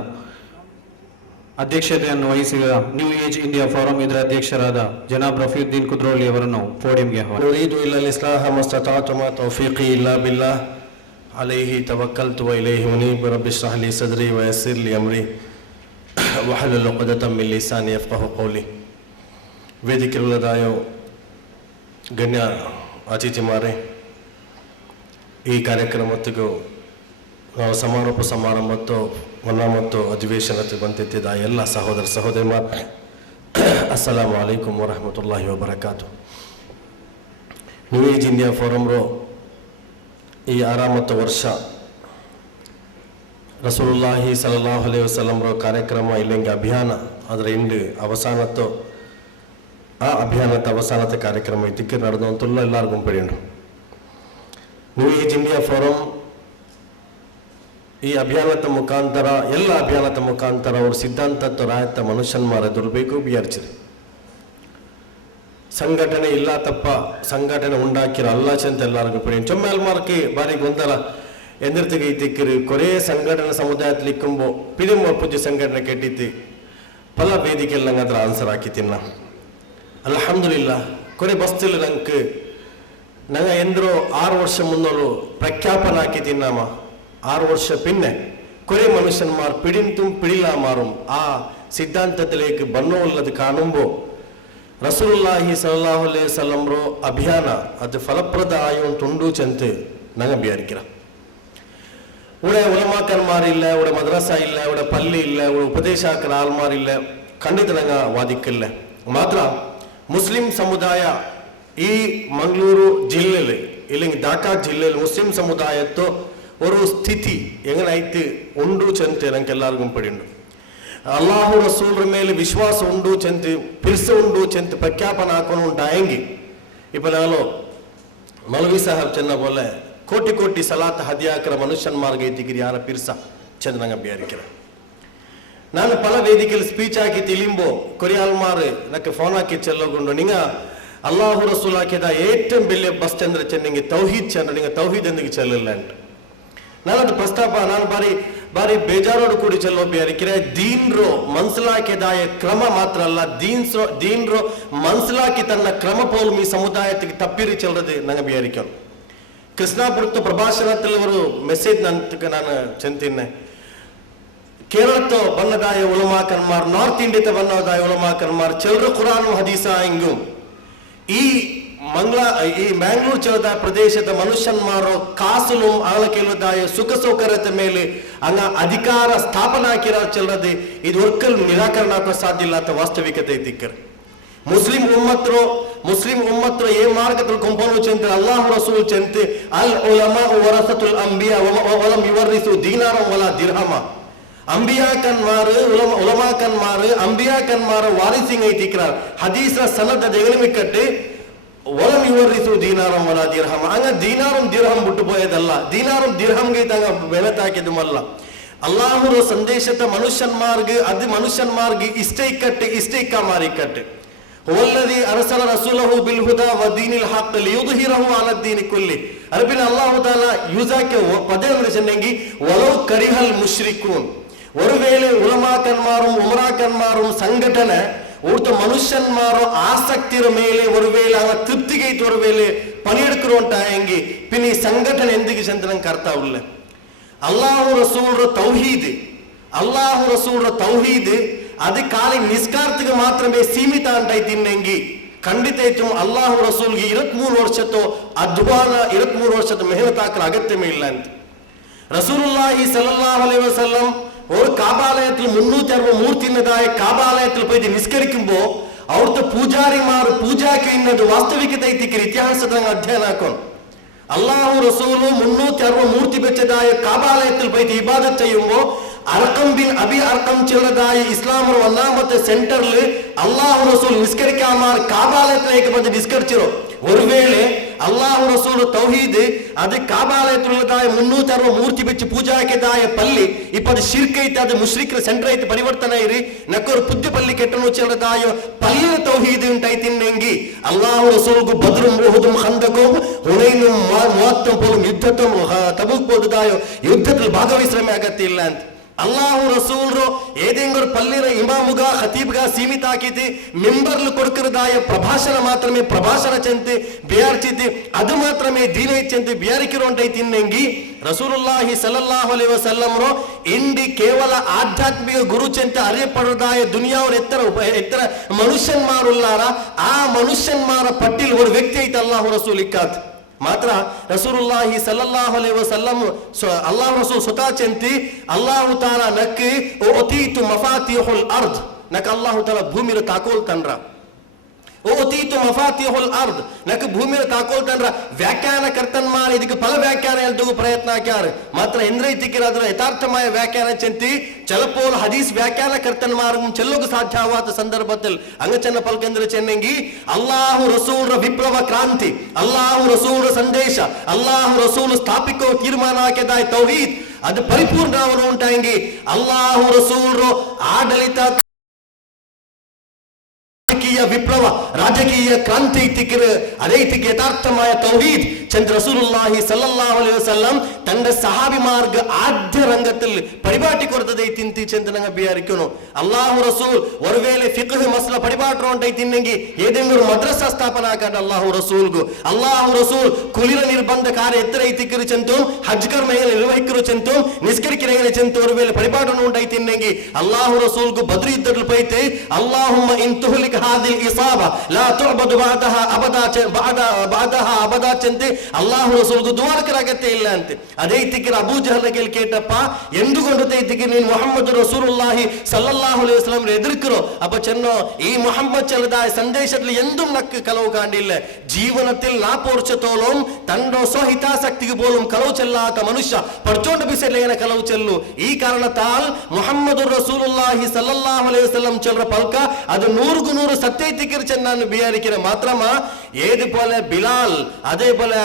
ಅಧ್ಯಕ್ಷತೆಯನ್ನು ವಹಿಸಿದ ನ್ಯೂ ಏಜ್ ಇಂಡಿಯಾ ಫೋರಂ ಇದರ ಅಧ್ಯಕ್ಷರಾದ ಜನಾಬ್ ರಫೀಯುದ್ದೀನ್ ಕುದ್ರೋಳಿ ಅವರನ್ನು ಪೋಡಿಯಂಗೆ ಆಹ್ವಾನಿಸುತ್ತೇನೆ. ನುರೀದು ಇಲ್ಲಲ್ ಇಸ್ಲಾಹ ಮಸ್ತತಾತು ಮಾ ತೌಫೀಕಿ ಇಲ್ಲಾ ಬಿಲ್ಲಾಹ್ ಅಲೈಹಿ ತವಕ್ಕಲ್ತು ವ ಇಲೈಹಿ ಉನೀಬ್. ರಬ್ಬಿ ಇಶ್ರಹ್ ಲೀ ಸದ್ರಿ ವ ಯಸ್ಸಿರ್ ಲೀ ಅಮ್ರಿ ವಹಲುಲ್ ಉಖ್ದತಂ ಮಿನ್ ಲಿಸಾನಿ ಯಫ್ಖಹು ಕೌಲಿ. ವೇದಿಕೆಯುಳ್ಳದಾಯ ಗಣ್ಯ ಅತಿಥಿಮಾರೆ, ಈ ಕಾರ್ಯಕ್ರಮಕ್ಕೂ ನಾವು ಸಮಾರೋಪ ಸಮಾರಂಭತ್ತು ಮತ್ತು ಅಧಿವೇಶನಕ್ಕೆ ಬಂದಿದ್ದ ಎಲ್ಲ ಸಹೋದರ ಸಹೋದರಿಮಾರ್, ಅಸ್ಸಲಾಮು ಅಲೈಕುಂ ವರಹಮತುಲ್ಲಾಹಿ ವಬರಕಾತು. ನ್ಯೂ ಏಜ್ ಇಂಡಿಯಾ ಫೋರಮ್ರು ಈ 60 ವರ್ಷ ರಸೂಲುಲ್ಲಾಹಿ ಸಲ್ಲಲ್ಲಾಹು ಅಲೈಹಿ ವಸಲ್ಲಂರ ಕಾರ್ಯಕ್ರಮ ಇಲ್ಲಂಗೆ ಅಭಿಯಾನ ಅದರ ಇಂಡು ಅವಸಾನತ್ತು ಆ ಅಭಿಯಾನದ ಅವಸಾನದ ಕಾರ್ಯಕ್ರಮ ಇದಕ್ಕೆ ನಡೆದಂತಲ್ಲ ಎಲ್ಲರಿಗೂ ಪಡೆಯುಂಡು. ನ್ಯೂ ಏಜ್ ಇಂಡಿಯಾ ಫೋರಂ ಈ ಅಭಿಯಾನದ ಮುಖಾಂತರ ಎಲ್ಲ ಅಭಿಯಾನದ ಮುಖಾಂತರ ಅವರು ಸಿದ್ಧಾಂತತ್ತು ರಾಯತ್ತ ಮನುಷ್ಯನ್ಮಾರ ದುರ್ಬೇಕು ಬಿಯರ್ಚಿರಿ. ಸಂಘಟನೆ ಇಲ್ಲ ತಪ್ಪ ಸಂಘಟನೆ ಉಂಡಾಕಿರ ಅಲ್ಲ ಚಂತ ಎಲ್ಲರಿಗೂ ಪಡಿ ಚೊಮ್ಮೆಲ್ಮಾರ್ಕಿ ಬಾರಿ ಗೊಂದಲ ಎಂದಿರ್ತಿಗೆ ತಿಕ್ಕಿರಿ ಕೊರೇ ಸಂಘಟನೆ ಸಮುದಾಯത്തിൽ ഇക്കുമ്പോ പിടിമോ പുതിയ സംഘടന കെട്ടിത്തി പല വേദികളിലും ಅದರ ಆನ್ಸರ್ ಹಾಕಿತಿನ್ನ. ಅಲ್ಹಮ್ದುಲಿಲ್ಲಾ ಕೊರೆ ಬಸ್ತಿಲ್ ನಂಗೆ ನಂಗ ಎಂದ್ರು 6 ವರ್ಷ ಮುನ್ನೋಳು ಪ್ರಖ್ಯಾಪನ ಹಾಕಿತಿನ್ನಮ್ಮ. 6 ವರ್ಷ ಪಿನ್ನೆ ಕೊರೆ ಮನುಷ್ಯನ್ಮಾರ್ പിടിന്തും പിടിലാമാറും ആ സിദ്ധാന്തത്തിലേക്ക് ബന്നോള്ളത് കാണുമ്പോൾ റസൂലുള്ളാഹി സ്വല്ലല്ലാഹു അലൈഹി വസല്ലംറോ അഭിയാന അത് ഫലപ്രദമായും തുണ്ടു ചെന്ന് ഞങ്ങൾ വിചാരിക്കുക. ഇവിടെ ഉലമാക്കന്മാരില്ല, ഇവിടെ മദ്രസ ഇല്ല, ഇവിടെ പള്ളി ഇല്ല, ഇവിടെ ഉപദേശാക്കർ ആൾമാരില്ല, ಖಂಡಿತ ഞങ്ങൾ വാദിക്കില്ല. ಮಾತ್ರ ಮುಸ್ಲಿಂ ಸಮುದಾಯ ಈ ಮಂಗಳೂರು ಜಿಲ್ಲೆಯಲ್ಲಿ ಇല്ലെങ്കിൽ ಢಾಕಾ ಜಿಲ್ಲೆಯಲ್ಲಿ ಮುಸ್ಲಿಂ ಸಮುದಾಯತ್ತು ഒരു സ്ഥിതി എങ്ങനായിട്ട് ഉണ്ടു ചെന്ന് ഞങ്ങൾക്കെല്ലാവർക്കും പടിയുണ്ട്. അള്ളാഹു റസൂലിന്റെ മേലെ വിശ്വാസം ഉണ്ടു ചെന്ന് പിർസ ഉണ്ടു ചെന്ന് പ്രഖ്യാപന ആക്കണം ഉണ്ടായെങ്കിൽ ഇപ്പൊ ನಾನು ಮೌಲವಿ ಸಾಹಬ್ ಚೆನ್ನ ಬೋಲೆ ಕೋಟಿ ಕೋಟಿ ಸಲಾತ್ ಹದಿಯಾಕರ ಮನುಷ್ಯನ್ಮಾರ್ಗೆ ಇದ್ದಿಗಿರಿ ಯಾರ ಪಿರ್ಸ ಚೆಂದ ನಂಗೆ ಅಭಿಯಾರಿಕರ. ನಾನು ಪಲ ವೇದಿಕೆಯಲ್ಲಿ ಸ್ಪೀಚ್ ಹಾಕಿ ತಿಳಿಂಬೋ ಕೊರಿಯಾಲ್ಮಾರ್ ನಕ್ಕೆ ಫೋನ್ ಹಾಕಿ ಚೆಲ್ಲಗೊಂಡು ನಿಂಗ ಅಲ್ಲಾಹು ರಸೂಲ್ ಹಾಕಿದ ഏറ്റവും വലിയ ಬಸ್ ಚಂದ್ರ ಚೆನ್ನಿಂಗೆ ತೌಹೀದ್ ಚಂದ್ರ ನಿಂಗೆ ತೌಹೀದ್ ಎಂದಿಗೆ ಚೆಲ್ಲಿಲ್ಲ ಅಂತ ನಾನದು ಪ್ರಸ್ತಾಪ ನಾನು ಬಾರಿ ಬೇಜಾರೋಡು ಕೂಡಿ ಚೆಲ್ಲೋ ಬಿಯಾರಿಕಿರೆ. ದೀನ್ರೋ ಮನ್ಸಲಾಕಿದಾಯ ಕ್ರಮ ಮಾತ್ರ ಅಲ್ಲ, ದೀನ್ರೋ ಮನ್ಸಲಾಕಿ ತನ್ನ ಕ್ರಮ ಪೋಲು ಈ ಸಮುದಾಯಕ್ಕೆ ತಪ್ಪಿರಿ ಚೆಲ್ಲದು ನಂಗೆ ಬಿಯಾರಿಕೆ. ಕೃಷ್ಣಾಪುರತ್ತು ಪ್ರಭಾಷಣದಲ್ಲಿ ಅವರು ಮೆಸೇಜ್ ನಾನು ಚೆಂತಿನ್ನೆ. ಕೇರಳತ್ತು ಬನ್ನದಾಯ ಉಲಮಾಕನ್ಮಾರ್, ನಾರ್ತ್ ಇಂಡಿಯದ ಬನ್ನದಾಯ ಉಲಮಾಕನ್ಮಾರ್ ಚೆಲ್ಲರು ಕುರಾನ್ ಹದೀಸ ಹಿಂಗು ಈ ಮ್ಯಾಂಗ್ಳೂರ್ ಚಲದ ಪ್ರದೇಶದ ಮನುಷ್ಯನ್ಮಾರು ಕಾಸುಲು ಆಳಕೆಲ್ಲದಾಯ ಸುಖ ಸೌಕರ್ಯದ ಮೇಲೆ ಹಂಗ ಅಧಿಕಾರ ಸ್ಥಾಪನಾ ಹಾಕಿರ ಚೆಲ್ಲದೆ ಇದು ಒರ್ಕಲ್ ನಿರಾಕರಣ ಹಾಕೋ ಸಾಧ್ಯ ಇಲ್ಲ ಅಂತ ವಾಸ್ತವಿಕತೆ ಇದ್ದಿಕ್ಕರು. ಮುಸ್ಲಿಂ ಉಮ್ಮತ್ರು ಏ ಮಾರ್ಗದಲ್ಲಿ ಕೊಂಪನು ಚೆಂತ ಅಲ್ಲಾಹು ರಸೂಲ್ ಚೆಂತ ಅಲ್ ಉಲಮಾ ವರಸತುಲ್ ಅಂಬಿಯಾ ವಲಂ ಯುವರ್ರಿಸು ದೀನಾರಂ ವಲಾ ದಿರ್ಹಮ. ಉಲಮಾಕನ್ಮಾರು ಅಂಬಿಯಾಕನ್ಮಾರು ವಾರಿಸಿಂಗ್ ಐತಿಕ್ರಾರ್ ಹದೀಸ ಸನದ ದೆಗಣಿಮಿಕ್ಕಟ್ಟು ಒಲಂ ಯುವರ್ರಿಸು ದೀನಾರಂ ವಲಾ ದಿರ್ಹಮ. ಹಂಗ ದೀನಾರಂ ದಿರ್ಹಂ ಬಿಟ್ಟು ಪೋಯದಲ್ಲ, ದೀನಾರಂ ದಿರ್ಹಂಗೆ ತಂಗ ಬೆಳೆತಾಕಿದ್ಮಲ್ಲ. ಅಲ್ಲಾಹುರ ಸಂದೇಶದ ಮನುಷ್ಯನ್ಮಾರ್ಗ್ ಅದು ಮನುಷ್ಯನ್ಮಾರ್ಗ್ ಇಷ್ಟೈಕ್ಕ ಮಾರಿಕಟ್ಟು ಹುವಲ್ಲದಿ ಅರಸಲ ರಸೂಲಹು ಬಿಲ್ ಹುದಾ ವ ದೀನಿಲ್ ಹಕ್ ಲಿಯುದ್ಹಿರಹು ಅಲಾ ದೀನಿ ಕುಲ್ಲಿ. ಅರಬಿನ ಅಲ್ಲಾಹು ತಾಲ ಯೂಸಾಕೆ ಪದೇ ಅಂದ್ರೆ ಚೆನ್ನಂಗಿ ವಲೌ ಕರಿಹಲ್ ಮುಶ್ರಿಕೂನ್. ഒരുവേള ഉലമാക്കന്മാരും ഉമറാക്കന്മാരും സംഘടന ഒരുത്ത മനുഷ്യന്മാരോ ആസക്തിയുടെ മേലെ ഒരുവേള അവ തൃപ്തികൈത്ത് ഒരുവേള പണിയെടുക്കുന്നുണ്ടായെങ്കിൽ പിന്നെ ഈ സംഘടന എന്തിക്ക് ചെന്തനം കർത്താവില്ല. അള്ളാഹു റസൂലിന്റെ തൗഹീദ് അത് കാലി നിസ്കാരത്തിക്ക് മാത്രമേ സീമിತ ಅಂತಾಯ್ತಿನ್ನೆಂಗಿ ಖಂಡಿತ ಅಲ್ಲಾಹು ರಸೂಲ್ಗೆ 23 ವರ್ಷದ ಅಧ್ವಾನ 23 ವರ್ಷದ ಮೆಹನತ್ ಹಾಕರ ಅಗತ್ಯವೇ ಇಲ್ಲ ಅಂತ. ರಸೂಲುಲ್ಲಾಹಿ ಸಲ್ಲಲ್ಲಾಹು ಅಲೈಹಿ ವಸಲ್ಲಂ ഒരു കാബാലയത്തിൽ 360 മൂർത്തിന്നതായ കാബാലയത്തിൽ പോയിട്ട് നിസ്കരിക്കുമ്പോ അവിടുത്തെ പൂജാരിമാർ പൂജാക്ക് ഇന്നത് വാസ്തവികത ഇത്തിഹാസത്തെ അധ്യയനം ആക്കണം. അള്ളാഹു റസൂല് 360 മൂർത്തി വെച്ചതായ കാബാലയത്തിൽ പോയിട്ട് ഇബാദത്ത് ചെയ്യുമ്പോ അർക്കം ബിൻ അബി അർക്കം ചെന്നതായ ഇസ്ലാമിന്റെ ഒന്നാമത്തെ സെന്ററിൽ അള്ളാഹു റസൂൽ നിസ്കരിക്കാമാർ കാബാലയത്തിലേക്ക് വന്ന് നിസ്കരിച്ചിരോ. ഒരുവേളെ അള്ളാഹു റസൂൽ തൗഹീദ് അത് കാബാലയത്തിലുള്ളതായ 360 ಮೂರ್ತಿ ಬೆಚ್ಚಿ ಪೂಜಾಕೆದಾಯ ಪಲ್ಲಿ ಇಪ್ಪದು ಶಿರ್ಕೈತೆ ಅದು ಮುಶ್ರಿಕ್ರ ಸೆಂಟರ್ ಐತೆ ಪರಿವರ್ತನೆ ಇರಿ ನಕ್ಕರು ಪುದ್ಯ ಪಲ್ಲಿ ಕೆಟ್ಟನು ಚೆಲ್ಲದಾಯ ಪಲ್ಲಿನ ತೌಹೀದ್ ಉಂಟಾಯ್ತಿನ್ನೆಂಗಿ ಅಲ್ಲಾಹು ರಸೂಲ್ಗು ಬದ್ರು ಉಹುದುಂ ಖಂದಕು ಹುನೈನು ಮುವತ್ತಂ ಪೋಲುಂ ಯುದ್ಧತಂ ತಬೂಕ್ ಪೋದುದಾಯ ಯುದ್ಧದಲ್ಲಿ ಭಾಗವಹಿಸ್ರಮೆ ಅಗತ್ಯ ಇಲ್ಲ ಅಂತ ಅಲ್ಲಾಹು ರಸೂಲ್ರು ಏದೆಂಗರು ಪಲ್ಲಿನ ಇಮಾಮುಗ ಖತೀಬ್ಗ ಸೀಮಿತ ಹಾಕಿತಿ ಮೆಂಬರ್ಲು ಕೊಡ್ಕರದಾಯ ಪ್ರಭಾಷಣ ಮಾತ್ರಮೇ ಪ್ರಭಾಷಣ ಚೆಂತೆ ಬಿಯಾರ್ಚಿತಿ ಅದು ಮಾತ್ರಮೇ ದೀನ ಚೆಂತೆ ಬಿಯಾರಿಕಿರೋ ಉಂಟೈತಿನ್ನೆಂಗಿ ರಸೂಲುಲ್ಲಾಹಿ ಸಲ್ಲಲ್ಲಾಹು ಅಲೈಹಿ ವಸಲ್ಲಂರು ಇಂಡಿ ಕೇವಲ ಆಧ್ಯಾತ್ಮಿಕ ಗುರು ಚೆಂತೆ ಅರಿಯಪಡದಾಯ ದುನಿಯಾವ್ರ ಎತ್ತರ ಮನುಷ್ಯನ್ಮಾರುಲ್ಲಾರ ಆ ಮನುಷ್ಯನ್ಮಾರ ಪಟ್ಟಿಲ್ ಒಂದು ವ್ಯಕ್ತಿ ಐತೆ ಅಲ್ಲಾಹು ರಸೂಲ್ ಇಕ್ಕಾತ್ ಮಾತ್ರ ರಸೂಲುಲ್ಲಾಹಿ ಸಲ್ಲಲ್ಲಾಹು ಅಲೈಹಿ ವಸಲ್ಲಂ ಅಲ್ಲಾಹು ರಸೂಲ್ ಸ್ವತಃ ಚೆಂತಿ ಅಲ್ಲಾಹು ತಾಲಾ ನಕ್ಕೆ ಓತೀತು ಮಫಾತಿಹುಲ್ ಅರ್ದ್ ನಕ ಅಲ್ಲಾಹು ತಾಲಾ ಭೂಮಿರ ತಾಕೋಲ್ ತಂದ್ರ ಓತೀತು ಮಫಾತಿಹುಲ್ ಅರ್ದ್ ನಕ ಭೂಮಿರ ತಾಕೋಲ್ ತಂದ್ರ ವ್ಯಾಖ್ಯಾನ ಕರ್ತನ್ಮಾರ ಇದಕ್ಕೆ ಫಲ ವ್ಯಾಖ್ಯಾನ ಎಲ್ದುಗು ಪ್ರಯತ್ನ ಹಾಕ್ಯಾರ ಮಾತ್ರ ಎಂದ್ರೈತಿಕಿರ ಅದರ ಯಥಾರ್ಥമായ ವ್ಯಾಖ್ಯಾನ ಚೆಂತಿ ಚಲಪೋಲ್ ಹದೀಸ್ ವ್ಯಾಖ್ಯಾನ ಕರ್ತನ್ಮಾರ್ಗು ಚೆಲ್ಲೋಗು ಸಾಧ್ಯವಾದ ಸಂದರ್ಭದಲ್ಲಿ ಅಂಗಚನ್ನ ಪಲ್ಕಂದ್ರ ಚೆನ್ನಂಗಿ ಅಲ್ಲಾಹು ರಸೂಲ್ರ ವಿಪ್ಲವ ಕ್ರಾಂತಿ ಅಲ್ಲಾಹು ರಸೂಲ್ರ ಸಂದೇಶ ಅಲ್ಲಾಹು ರಸೂಲ್ ಸ್ಥಾಪಿಕೋ ತೀರ್ಮಾನ ಹಾಕಿದಾಯ ತೌಹೀದ್ ಅದು ಪರಿಪೂರ್ಣವನ್ನು ಉಂಟಾಂಗಿ ಅಲ್ಲಾಹು ರಸೂಲ್ರು ಆಡಳಿತ ವಿಪ್ಲವ ರಾಜಕೀಯ ಕ್ರಾಂತಿ ಇತ್ತಿಕ್ಕಿರ ಅದೇ ಇತ್ತಿಗೆ ಯಥಾರ್ಥമായ തൗഹീദ് ചന്ദ് റസൂലുള്ളാഹി സല്ലല്ലാഹു അലൈഹി വസല്ലം തന്റെ സഹാബി മാർഗ ആദ്യ രംഗത്തിൽ പരിപാടി കൊടുത്തതേ തിന്തി ചന്ദ്രനങ്ങ ബിയാരിക്കുന്നു അല്ലാഹു റസൂൽ ഒരുവേളെ ഫിഖ് മസ്ല പരിപാടി ഉണ്ടൈತಿന്നെങ്കി ഏതെങ്കിലും മദ്രസ സ്ഥാപന ആക്കാൻ അല്ലാഹു റസൂൽഗു ಅಲ್ಲಾಹು ರಸೂಲ್ ಕುಲಿರ ನಿರ್ಬಂಧ ಕಾರ್ಯ ಎತ್ತರ ಐತಿಕ್ಕಿರು ಚೆಂತು ಹಜ್ ಕರ್ಮೆಗೆ ನಿರ್ವಹಿಕರು ಚೆಂತು ನಿಸ್ಕರಿಕಿರೆಗೆ ಚೆಂತು ഒരുവേളೆ ಪರಿಪಾಠನ ಉಂಟೈತಿನ್ನೆಂಗಿ ಅಲ್ಲಾಹು ರಸೂಲ್ಗು ಬದ್ರ್ ಯುದ್ಧದಲ್ಲಿ ಪೈತೆ ಅಲ್ಲಾಹುಮ್ಮ ಇನ್ ತುಹ್ಲಿಕ್ ಹಾದಿಲ್ ಇಸಾಬಾ ಲಾ ತುಅಬದು ಬಾದಹಾ ಅಬದಾ ಚೆಂತೆ ಅಲ್ಲಾಹು ರಸೂಲ್ಗು ದುವಾರಕರ ಅಗತ್ಯ ಇಲ್ಲ ಅಂತೆ ಅದೇ ಇತ್ತಿಕ್ಕಿರ ಅಬೂ ಜಹಲ್ ಕೇಳ್ಕೇಟಪ್ಪ ಎಂದುಕೊಂಡು ಇತ್ತಿಕ್ಕಿರ ನೀನು ಮುಹಮ್ಮದ್ ರಸೂಲುಲ್ಲಾಹಿ ಸಲ್ಲಲ್ಲಾಹು ಅಲೈಹಿ ವಸಲ್ಲಂ ಎದುರ್ಕರು ಅಪ್ಪ ಚೆನ್ನೋ ಈ ಮುಹಮ್ಮದ್ ചെല്ലതായ സന്ദേശത്തിൽ എന്തും നക്ക് കളവ് കാണ്ടില്ല ജീവനത്തിൽ നാപ്പോർച്ചത്തോളം തന്റെ സ്വഹിതാസക്തിക്ക് പോലും കളവ് ചെല്ലാത്ത മനുഷ്യ പഠിച്ചോണ്ട് ബിസെല്ലേന കളവ് ചെല്ലു ഈ കാരണത്താൽ മുഹമ്മദ് റസൂലുള്ളാഹി സല്ലല്ലാഹു അലൈഹി വസല്ലം ചെല്ലற പൽക ಅದು 100 സത്യത്തിക്കർ ചെന്നാണ് ബിയാരിക്കിற മാത്രമാ ഏതുപോലെ ബിലാൽ അതേപോലെ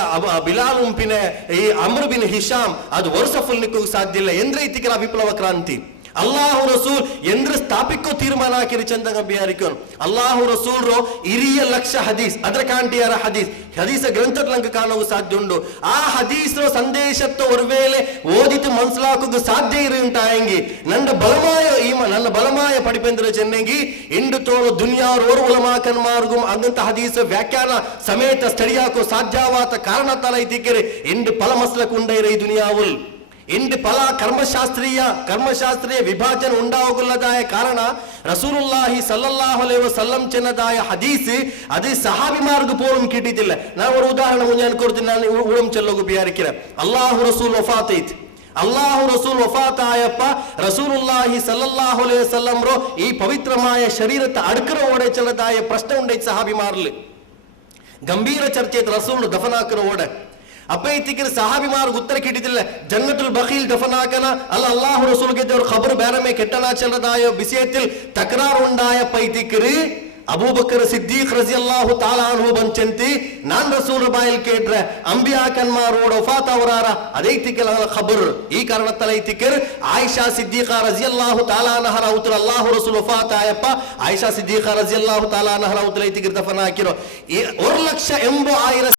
ബിലാലും പിന്നെ ഈ അംർ ബിൻ ഹിഷാം ಅದು ವರ್ಷ ಫುಲ್ ನಿಕ್ಕೂ ಸಾಧ್ಯ ಇಲ್ಲ ಎಂದ್ರೆ ಇತ್ತಿಕರ ವಿಪ್ಲವ ಕ್ರಾಂತಿ ಅಲ್ಲಾಹು ರಸೂಲ್ ಎಂದ್ರ ಸ್ಥಾಪಿಕೋ ತೀರ್ಮಾನ ಹಾಕಿರಿ ಚಂದಂಗ ಬಿಯಾರಿಕೋನ್ ಅಲ್ಲಾಹು ರಸೂಲ್ರು ಇರಿಯ ಲಕ್ಷ ಹದೀಸ್ ಅದರ ಕಾಂಟಿಯಾರ ಹದೀಸ ಗ್ರಂಥದ ಲಂಕ ಕಾಣವು ಸಾಧ್ಯ ಉಂಡು ಆ ಹದೀಸ್ರ ಸಂದೇಶತ್ತು ഒരുവേളെ ಓದಿತು ಮನ್ಸಲಾಕು ಸಾಧ್ಯ ಇರುಂಟಾಯಂಗಿ ನನ್ನ ಬಲಮಾಯ ಪಡಿಪೆಂದ್ರ ಚೆನ್ನಂಗಿ ಇಂಡು ತೋಳು ದುನಿಯಾರ್ ಓರ್ ಉಲಮಾಕನ್ ಮಾರ್ಗು ಅಂದಂತ ಹದೀಸ ವ್ಯಾಖ್ಯಾನ ಸಮೇತ ಸ್ಥಳಿಯಾಕೋ ಸಾಧ್ಯವಾದ ಕಾರಣ ತಲ ಇತಿಕೆರೆ ಇಂಡು ಫಲ ಮಸ್ಲಕ್ ಉಂಡೈರ ಈ ದುನಿಯಾವುಲ್ ಇಂದು ಫಲ ಕರ್ಮಶಾಸ್ತ್ರೀಯ ವಿಭಾಜನೆ ಉಂಟಾಗುಲ್ಲದಾಯ ಕಾರಣ ರಸೂಲುಲ್ಲಾಹಿ ಸಲ್ಲಲ್ಲಾಹು ಅಲೈಹಿ ವಸಲ್ಲಂ ಚೆನ್ನದಾಯ ಹದೀಸ್ ಅದು ಸಹಾಬಿ ಮಾರ್ಗ ಪೋಲಂ ಕಿಟ್ಟಿದ್ದಿಲ್ಲ ನಾನು ಒಂದು ಉದಾಹರಣೆ ಮುಂಜಾನೆ ಕೊಡ್ತೀನಿ ನಾನು ಉಳಂ ಚೆಲ್ಲೋಗು ಬಿಯಾರಿಕಿರ ಅಲ್ಲಾಹು ರಸೂಲ್ ವಫಾತ್ ಐತಿ ಅಲ್ಲಾಹು ರಸೂಲ್ ವಫಾತ್ ಆಯಪ್ಪ ರಸೂಲುಲ್ಲಾಹಿ ಸಲ್ಲಲ್ಲಾಹು ಅಲೈಹಿ ವಸಲ್ಲಂ ರೋ ಈ ಪವಿತ್ರമായ ಶರೀರತ ಅಡ್ಕರ ಓಡೆ ಚೆಲ್ಲದಾಯ ಪ್ರಶ್ನೆ ಉಂಡೈತಿ ಸಹಾಬಿ ಮಾರ್ಲಿ ಗಂಭೀರ ಚರ್ಚೆ ರಸೂಲ್ ದಫನಾಕರ ಓಡೆ ಅಪ್ಪ ಇತ್ತಿಕ್ಕಿರ ಸಹಾಬಿ ಮಾರ್ಗ ಉತ್ತರ ಕಿಟ್ಟಿದ್ದಿಲ್ಲ ಜನ್ನತುಲ್ ಬಖೀಲ್ ದಫನಾಕನ ಅಲ್ಲ ಅಲ್ಲಾಹು ರಸೂಲ್ಗೆ ದೇವ್ರ ಖಬರ್ ಬೇರಮೆ ಕೆಟ್ಟನ ಚೆಲ್ಲದಾಯ ಬಿಸಿಯത്തിൽ ತಕರಾರು ಉಂಡಾಯಪ್ಪ ಇತ್ತಿಕ್ಕಿರಿ ಅಬೂಬಕರ್ ಸಿದ್ದೀಕ್ ರಜಿಯಲ್ಲಾಹು ತಾಲಾ ಅನ್ಹು ಬಂಚಂತಿ ನಾನ್ ರಸೂಲ್ ಬಾಯಿಲ್ ಕೇಟ್ರೆ ಅಂಬಿಯಾಕನ್ಮಾರೋಡ ವಫಾತ್ ಅವರಾರ ಅದೇ ಇತ್ತಿಕ್ಕೆಲ ಖಬರ್ ಈ ಕಾರಣತ್ತಲ ಇತ್ತಿಕ್ಕರ್ ಆಯಿಷಾ ಸಿದ್ದೀಕ ರಜಿಯಲ್ಲಾಹು ತಾಲಾ ಅನ್ಹರ ಉತ್ತರ ಅಲ್ಲಾಹು ರಸೂಲ್ ವಫಾತ್ ಆಯಪ್ಪ ಆಯಿಷಾ ಸಿದ್ದೀಕ ರಜಿಯಲ್ಲಾಹು ತಾಲಾ ಅನ್ಹರ ಉತ್ತರ ಇತ್ತಿಕ್ಕರ್ ದಫನ ಹಾಕಿರೋ 1,80,000